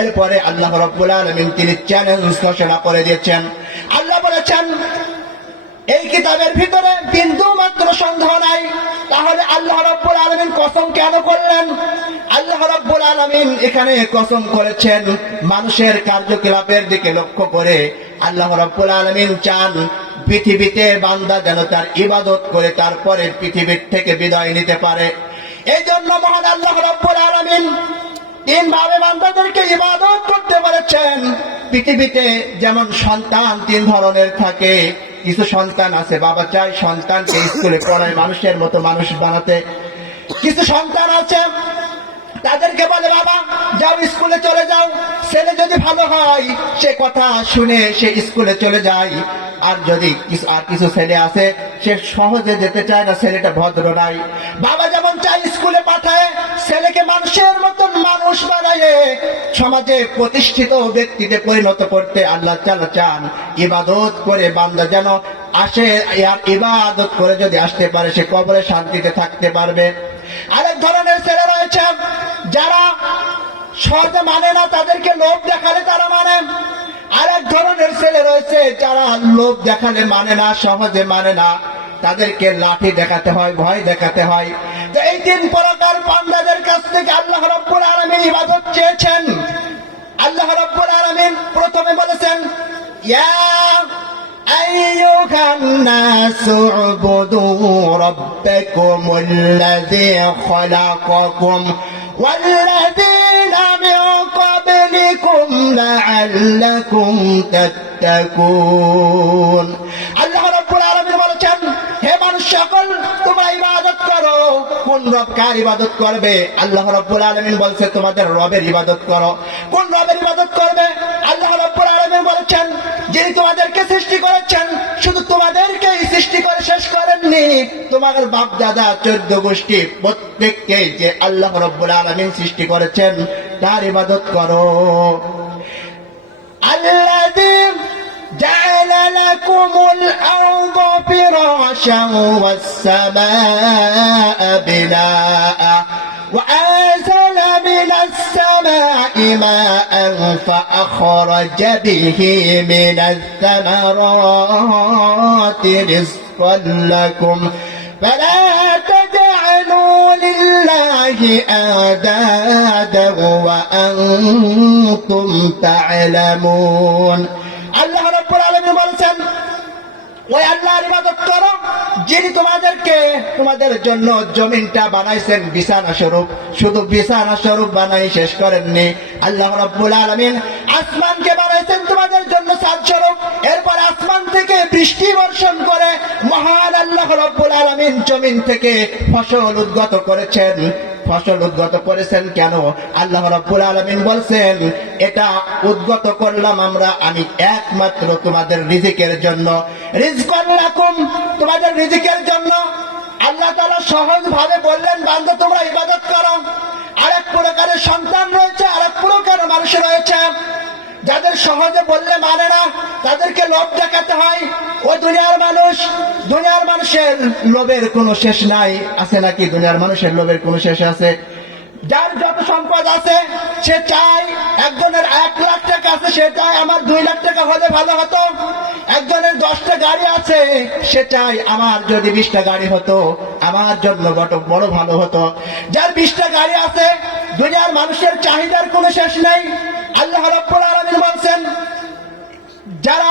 এরপরে আল্লাহ রাব্বুল আলামিন তিনি চ্যালেঞ্জ ঘোষণা করে দিয়েছেন। আল্লাহ বলেছেন, এই কিতাবের ভিতরে বিন্দু মাত্র সন্দেহ নাই। তাহলে আল্লাহ রব্বুল আলমিন কসম কেন করলেন? আল্লাহ রব্বুল আলমিন এখানে কসম করেছেন, মানুষের কার্যকলাপের দিকে লক্ষ্য করে আল্লাহ রব্বুল আলমিন চান পৃথিবীতে বান্দা যেন তার ইবাদত করে তারপরে পৃথিবীর থেকে বিদায় নিতে পারে। এই জন্য মহান আল্লাহ রব্বুল আলমিন তিন ভাবে বান্দাদেরকে ইবাদত করতে পারেছেন পৃথিবীতে যেমন সন্তান তিন ধরনের থাকে, কিছু সন্তান আছে, বাবা চায় সন্তানকে স্কুলে পড়ায় মানুষের মতো মানুষ বানাতে। কিছু সন্তান আছে, তাদেরকে বলে, বাবা, যাও স্কুলে চলে যাও। ছেলে যদি ভালো হয়, সে কথা শুনে সে স্কুলে চলে যায়। আর যদি আর কিছু ছেলে আছে, সে সহজে যেতে চায় না, ছেলেটা ভদ্র নাই। বাবা যেমন চায় স্কুলে পাঠায়, ছেলেকে মানুষের মতন মানুষ বানায়। সমাজে প্রতিষ্ঠিত ব্যক্তিতে পরিণত করতে আল্লাহ চালা চান। ইবাদত করে বান্দা যেন আসে ইবাদত করে যদি আসতে পারে, সে কবরে শান্তিতে থাকতে পারবে। আরেক ধরনের ছেলে রয়েছে, যারা সহজে মানে না তাদেরকে লোভ দেখালে তারা মানে আরেক ধরনের ছেলে রয়েছে যারা লোভ দেখালে মানে না সহজে মানে না তাদেরকে লাঠি দেখাতে হয় ভয় দেখাতে হয় তো এই তিন প্রকার পান্ডাদের কাছ থেকে আল্লাহ রব্বুল আলমিন ইবাদত চেয়েছেন আল্লাহ রব্বুল আলমিন প্রথমে বলেছেন ইয়া أيها الناس اعبدوا ربكم الذي خلقكم والذين من লাআল্লাকুম তাত্তাকুন আল্লাহ বলেছেন সকল ইবাদত করো। কোন রব কার ইবাদত করবে? আল্লাহ রব্বুল আলমিন বলছে, তোমাদের রবের ইবাদত করো। কোন রবের ইবাদত আলামিন বলেছেন যিনি তোমাদেরকে সৃষ্টি করেছেন শুধু তোমাদেরকেই সৃষ্টি করে শেষ করেননি তোমার বাপ দাদা চোদ্দ গোষ্ঠী প্রত্যেককে যে আল্লাহ রব্বুল আলমিন সৃষ্টি করেছেন তার ইবাদত করো الذي جعل لكم الأرض فراشا والسماء بناء وأنزل من السماء ماء فأخرج به من الثمرات رزقا لكم فلا تجعلوا لله آدادا وأنتم تعلمون الله رب العالمين বলছেন ওই আল্লাহর ইবাদত করো, যিনি তোমাদেরকে তোমাদের জন্য জমিনটা বানাইছেন, বিছানা স্বরূপ। শুধু বিছানা স্বরূপ বানাই শেষ করেননি। আল্লাহ রাব্বুল আলামিন আসমানকে বানাইছেন তোমাদের জন্য সাত স্বরূপ। থেকে বৃষ্টি বর্ষণ করে মহান আল্লাহ রাব্বুল আলমিন জমিন থেকে ফসল উদ্গত করেছেন। ফসল উদ্গত করেছেন কেন? আল্লাহ রাব্বুল আলমিন বলছেন, এটা উদ্গত করলাম আমরা, আমি একমাত্র তোমাদের রিজিকের জন্য। রিজকান লাকুম তোমাদের রিজিকের জন্য। আল্লাহ তাআলা সহজ ভাবে বললেন, বান্দা, তোমরা ইবাদত করো। আরেক প্রকারের সন্তান রয়েছে, আরেক প্রকারের মানুষ রয়েছে। যাদের সহজে বললে মানে না, তাদেরকে লোভ দেখাতে হয়। ও দুনিয়ার মানুষ, দুনিয়ার মানুষের লোভের কোনো শেষ নাই, আছে নাকি? দুনিয়ার মানুষের লোভের কোনো শেষ আছে? যার যত সম্পদ আছে, সে চায় একজনের এক লাখ টাকা আছে, সে চায় আমার দুই লাখ টাকা হলে ভালো হতো। একজনের দশটা গাড়ি আছে, সে চায় আমার যদি বিশটা গাড়ি হতো, আমার জন্য বড় বড় ভালো হতো। যার বিশটা গাড়ি আছে, দুনিয়ার মানুষের চাহিদার কোনো শেষ নেই। আল্লাহ রব্বুল আলামিন বলছেন, যারা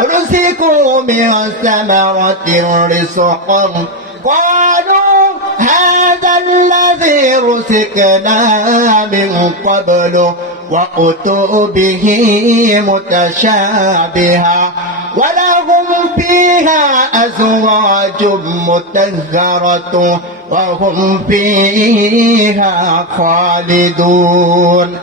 رزقوا من ثمرة رزقا. قالوا هذا الذي رزقنا من قبل وأتوا به متشابها ولهم فيها أزواج مطهرة وهم فيها خالدون.